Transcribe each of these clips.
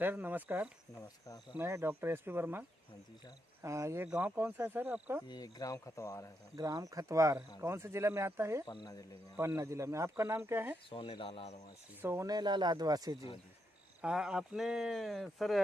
Sir नमस्कार। नमस्कार sir. मैं डॉक्टर एसपी वर्मा। हाँ जी सर। ये गांव कौन सा है सर आपका? ये ग्राम खतवार है सर। ग्राम खतवार। हाँ कौन जी। से जिला में आता है? पन्ना जिले में। पन्ना जिला में। आपका नाम क्या है? सोनेलाल आदिवासी। सोनेलाल आदिवासी जी। हाँ जी। आपने सर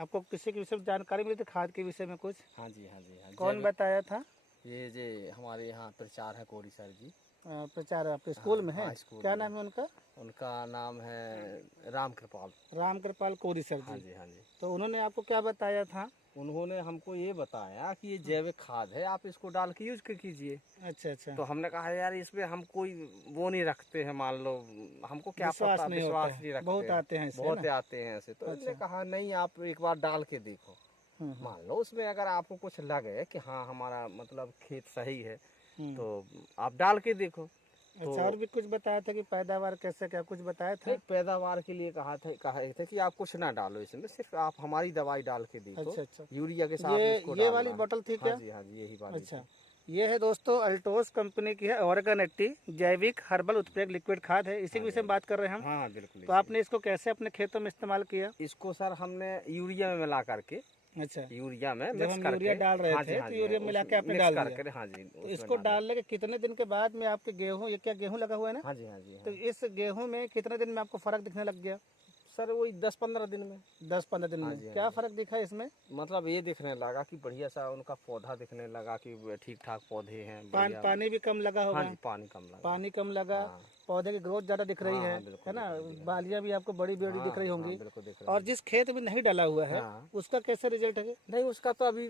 आपको किसी के विषय में जानकारी मिली थी, खाद के विषय में कुछ? हाँ जी हाँ जी हाँ। कौन बताया था? ये जे हमारे यहाँ प्रचार है कोरी सर जी। प्रचार आपके हाँ, स्कूल में है? हाँ, स्कूल क्या में। नाम है उनका? उनका नाम है राम कृपाल। राम कृपाल कोरी सर हाँ जी। जी हाँ जी। तो उन्होंने आपको क्या बताया था? उन्होंने हमको ये बताया कि ये जैविक खाद है, आप इसको डाल के यूज कीजिए। अच्छा अच्छा। तो हमने कहा यार इसमें हम कोई वो नहीं रखते हैं, मान लो हमको क्या विश्वास पता, नहीं होता विश्वास है। नहीं रखते बहुत हैं। आते हैं इससे, है बहुत ना? आते हैं ऐसे। तो अच्छा। इन्होंने कहा नहीं, आप एक बार डाल के देखो। मान लो उसमें अगर आपको कुछ लगे कि हाँ हमारा मतलब खेत सही है तो आप डाल के देखो। तो अच्छा, और भी कुछ बताया था कि पैदावार कैसे, क्या कुछ बताया था? नहीं, पैदावार के लिए कहा थे कि आप कुछ ना डालो इसमें, सिर्फ आप हमारी दवाई डाल के देखो। अच्छा अच्छा। यूरिया के साथ इसको ये डालना। वाली बोतल थी क्या? हाँ जी यही वाली अच्छा। थी। ये है दोस्तों अल्टोस कंपनी की है, ऑर्गेनिटी जैविक हर्बल उत्प्रेरक लिक्विड खाद है। इसी के विषय में बात कर रहे हैं हम। हाँ बिल्कुल। तो आपने इसको कैसे अपने खेतों में इस्तेमाल किया? इसको सर हमने यूरिया में मिला करके। अच्छा। यूरिया में जब मिक्स हम करके यूरिया डाल रहे थे तो यूरिया मिला के आपने डाल दिया? हाँ जी। तो इसको डालने के कितने दिन के बाद में आपके गेहूं, ये क्या गेहूं लगा हुआ है ना? हाँ जी हाँ जी। तो इस गेहूं में कितने दिन में आपको फर्क दिखने लग गया? सर वही 10-15 दिन में। 10-15 दिन में क्या फर्क दिखा इसमें? मतलब ये दिखने लगा कि बढ़िया सा उनका पौधा दिखने लगा कि ठीक ठाक पौधे हैं। पानी भी कम लगा होगा? हाँ जी, पानी कम लगा। पानी कम लगा। हाँ। पौधे की ग्रोथ ज्यादा दिख रही है ना? बालियां भी आपको बड़ी बड़ी दिख रही होंगी। बिल्कुल दिख रही। और जिस खेत में नहीं डाला हुआ है उसका कैसा रिजल्ट है? नहीं, उसका तो अभी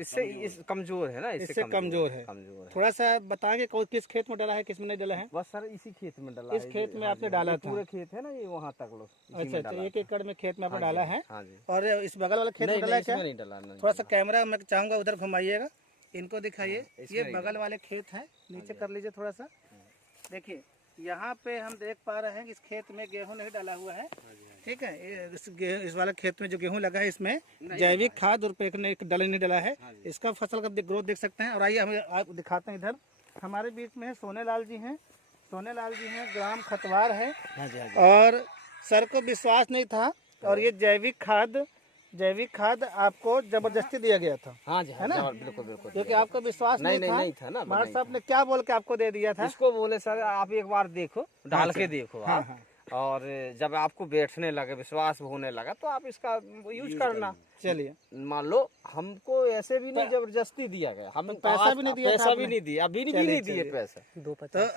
इससे कमजोर है ना। इससे कमजोर है। थोड़ा सा बताएंगे किस खेत में डाला है, किस में नहीं डाला है? बस सर इसी खेत में डाला। इस खेत में आपने डाला था? पूरे खेत है ना ये, वहाँ तक लो। अच्छा अच्छा, 1 एकड़ में खेत में आपने डाला है। हाँ जी। और इस बगल वाले खेत में डाला है क्या? नहीं डाला। थोड़ा सा कैमरा मैं चाहूंगा उधर घुमाइएगा, इनको दिखाइए। ये बगल वाले खेत है, नीचे कर लीजिए थोड़ा सा। देखिए यहाँ पे हम देख पा रहे हैं कि इस खेत में गेहूं नहीं डाला हुआ है। ठीक है, इस वाले खेत में जो गेहूं लगा है इसमें जैविक खाद और डला नहीं डला है। इसका फसल का ग्रोथ देख सकते हैं। और आइए हम आप दिखाते हैं। इधर हमारे बीच में सोनेलाल जी हैं। सोनेलाल जी हैं, ग्राम खतवार है। और सर को विश्वास नहीं था और ये जैविक खाद आपको जबरदस्ती दिया गया था। हाँ जी, है ना? बिल्कुल बिल्कुल। क्योंकि आपका विश्वास नहीं था ना। मार साहब ने क्या बोल के आपको दे दिया था? इसको बोले सर आप एक बार देखो, डाल के देखो आप। हाँ। और जब आपको बैठने लगे, विश्वास होने लगा तो आप इसका यूज करना। चलिए, मान लो हमको ऐसे भी नहीं जबरदस्ती दिया गया, हम पैसा भी नहीं दिया था पैसा भी आपने? नहीं दिया, अभी भी नहीं दिए पैसा। तो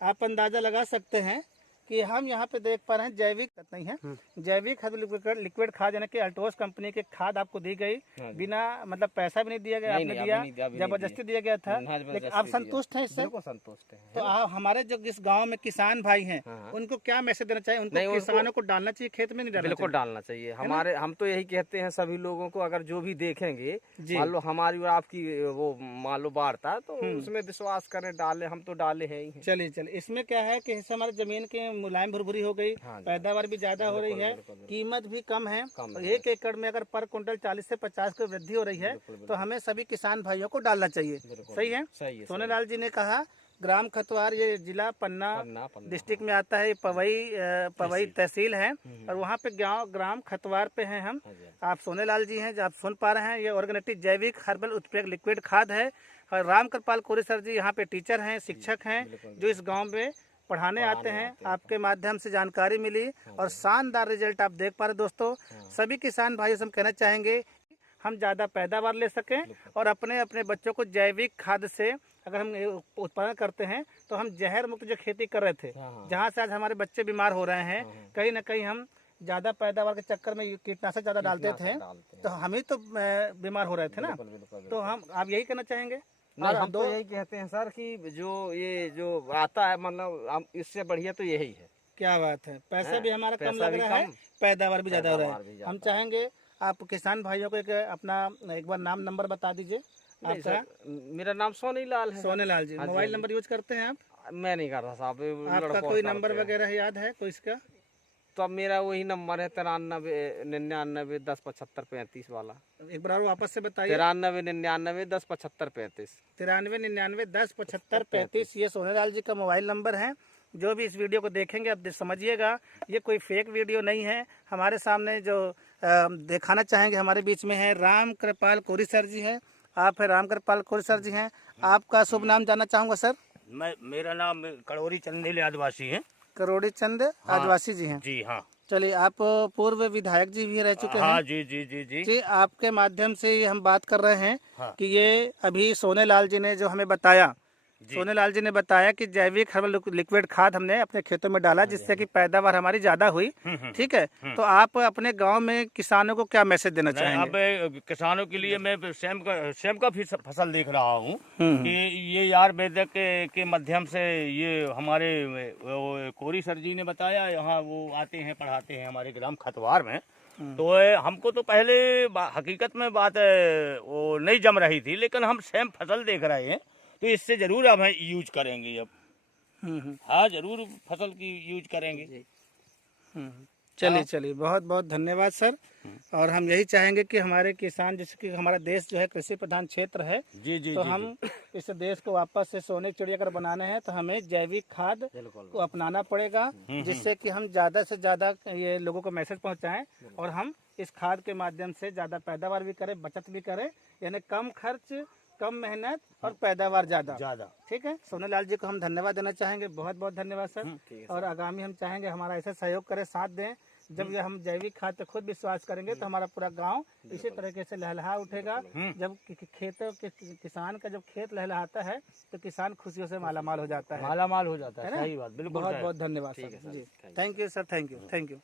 आप अंदाजा लगा सकते हैं कि हम यहाँ पे देख पा रहे हैं जैविक नहीं है, जैविक खाद लिक्विड खाद यानी कि अल्टोस कंपनी के खाद आपको दी गई बिना मतलब पैसा भी नहीं दिया गया, आपने दिया, जबरदस्ती दिया गया था। लेकिन आप संतुष्ट हैं इससे? बिल्कुल संतुष्ट हैं। तो हमारे जो जिस गांव में किसान भाई हैं उनको क्या मैसेज देना चाहिए? उनको किसानों को डालना चाहिए खेत में, नहीं डालना? बिल्कुल डालना चाहिए। हम तो यही कहते हैं सभी लोगों को, अगर जो भी देखेंगे मान लो हमारी और आपकी वो मान लो वार्ता, तो उसमें विश्वास करें, डाले, हम तो डाले हैं ही। चलिए, इसमें क्या है कि हमारे जमीन की मुलायम भुरभुरी हो गई, पैदावार भी ज्यादा हो रही है, कीमत भी कम है। और 1 एकड़ में अगर पर कुंटल 40 से 50 की वृद्धि हो रही है तो हमें सभी किसान भाइयों को डालना चाहिए। सही है? सोनेलाल जी ने कहा ग्राम खतवार, ये जिला पन्ना डिस्ट्रिक्ट में आता है, पवई तहसील है। और वहाँ पे ग्राम खतवार पे हैं हम। आप सोनेलाल जी हैं, जो आप सुन पा रहे हैं, ये ऑर्गेनिक जैविक हर्बल उत्प्रेरक लिक्विड खाद है। और राम कृपाल कोरी सर जी यहाँ पे टीचर हैं, शिक्षक हैं, जो इस गाँव में पढ़ाने आते हैं। आपके माध्यम से जानकारी मिली और शानदार रिजल्ट आप देख पा रहे दोस्तों। सभी किसान भाइयों से हम कहना चाहेंगे हम ज़्यादा पैदावार ले सकें और अपने अपने बच्चों को जैविक खाद से अगर हम उत्पादन करते हैं तो हम जहर मुक्त जो खेती कर रहे थे, जहाँ से आज हमारे बच्चे बीमार हो रहे हैं, कहीं ना कहीं हम ज़्यादा पैदावार के चक्कर में कीटनाशक ज़्यादा डालते थे तो हम ही तो बीमार हो रहे थे ना। तो आप यही कहना चाहेंगे? नहीं, हम तो यही कहते हैं सर कि जो आता है मतलब इससे बढ़िया तो यही है। क्या बात है, पैसा भी हमारा कम लग रहा है, पैदावार भी ज्यादा हो रहा है। हम चाहेंगे आप किसान भाइयों को एक बार नाम नंबर बता दीजिए आपका। मेरा नाम सोनेलाल है। सोनेलाल जी, मोबाइल नंबर यूज करते हैं आप? मैं नहीं करता साहब। आपका कोई नंबर वगैरह याद है कोई इसका? तो अब मेरा वही नंबर है 93 99 10 75 35 वाला। एक बार वापस से बताइए। 93 99 10 75 35। 93 99 10 75 35 ये सोनेलाल जी का मोबाइल नंबर है। जो भी इस वीडियो को देखेंगे अब समझिएगा ये कोई फेक वीडियो नहीं है। हमारे सामने जो दिखाना चाहेंगे हमारे बीच में है राम कृपाल कोरी सर जी है। आप है राम कृपाल कोरी सर जी हैं। आपका शुभ नाम जानना चाहूँगा सर। मेरा नाम कड़ोरी चंदेल आदिवासी है। करोड़ी चंद आदिवासी जी हैं। जी हाँ। चलिए, आप पूर्व विधायक जी भी रह चुके हैं। हाँ जी जी जी जी जी, आपके माध्यम से ये हम बात कर रहे हैं हाँ। कि ये अभी सोनेलाल जी ने जो हमें बताया, सोनेलाल जी ने बताया कि जैविक हर्बल लिक्विड खाद हमने अपने खेतों में डाला जिससे कि पैदावार हमारी ज्यादा हुई। ठीक है, तो आप अपने गांव में किसानों को क्या मैसेज देना चाहेंगे? अब किसानों के लिए मैं सेम का भी फसल देख रहा हूँ कि ये आयुर्वेदिक के माध्यम से ये हमारे कोरी सर जी ने बताया। यहाँ वो आते हैं पढ़ाते हैं हमारे ग्राम खतवार में। तो हमको तो पहले हकीकत में बात वो नहीं जम रही थी, लेकिन हम सेम फसल देख रहे हैं तो इससे जरूर अब यूज करेंगे। अब हाँ जरूर फसल की यूज करेंगे। चलिए, बहुत बहुत धन्यवाद सर। और हम यही चाहेंगे कि हमारे किसान, जैसे कि हमारा देश जो है कृषि प्रधान क्षेत्र है, जी जी तो जी, हम इस देश को वापस से सोने की चिड़िया अगर बनाने हैं तो हमें जैविक खाद को अपनाना पड़ेगा, जिससे कि हम ज़्यादा से ज़्यादा ये लोगों को मैसेज पहुंचाएं और हम इस खाद के माध्यम से ज़्यादा पैदावार भी करें, बचत भी करें, यानी कम खर्च, कम मेहनत और पैदावार ज़्यादा। ठीक है, सोनेलाल जी को हम धन्यवाद देना चाहेंगे। बहुत बहुत धन्यवाद सर। और आगामी हम चाहेंगे हमारा ऐसा सहयोग करें, साथ दें। जब ये हम जैविक खाद पे खुद विश्वास करेंगे तो हमारा पूरा गांव इसी तरीके से लहलहा उठेगा। जब खेतों के किसान का जब खेत लहलहाता है तो किसान खुशियों से मालामाल हो जाता है। मालामाल हो जाता है। ना? सही बात, बिल्कुल। बहुत बहुत धन्यवाद sir ji. Thank you sir, thank you.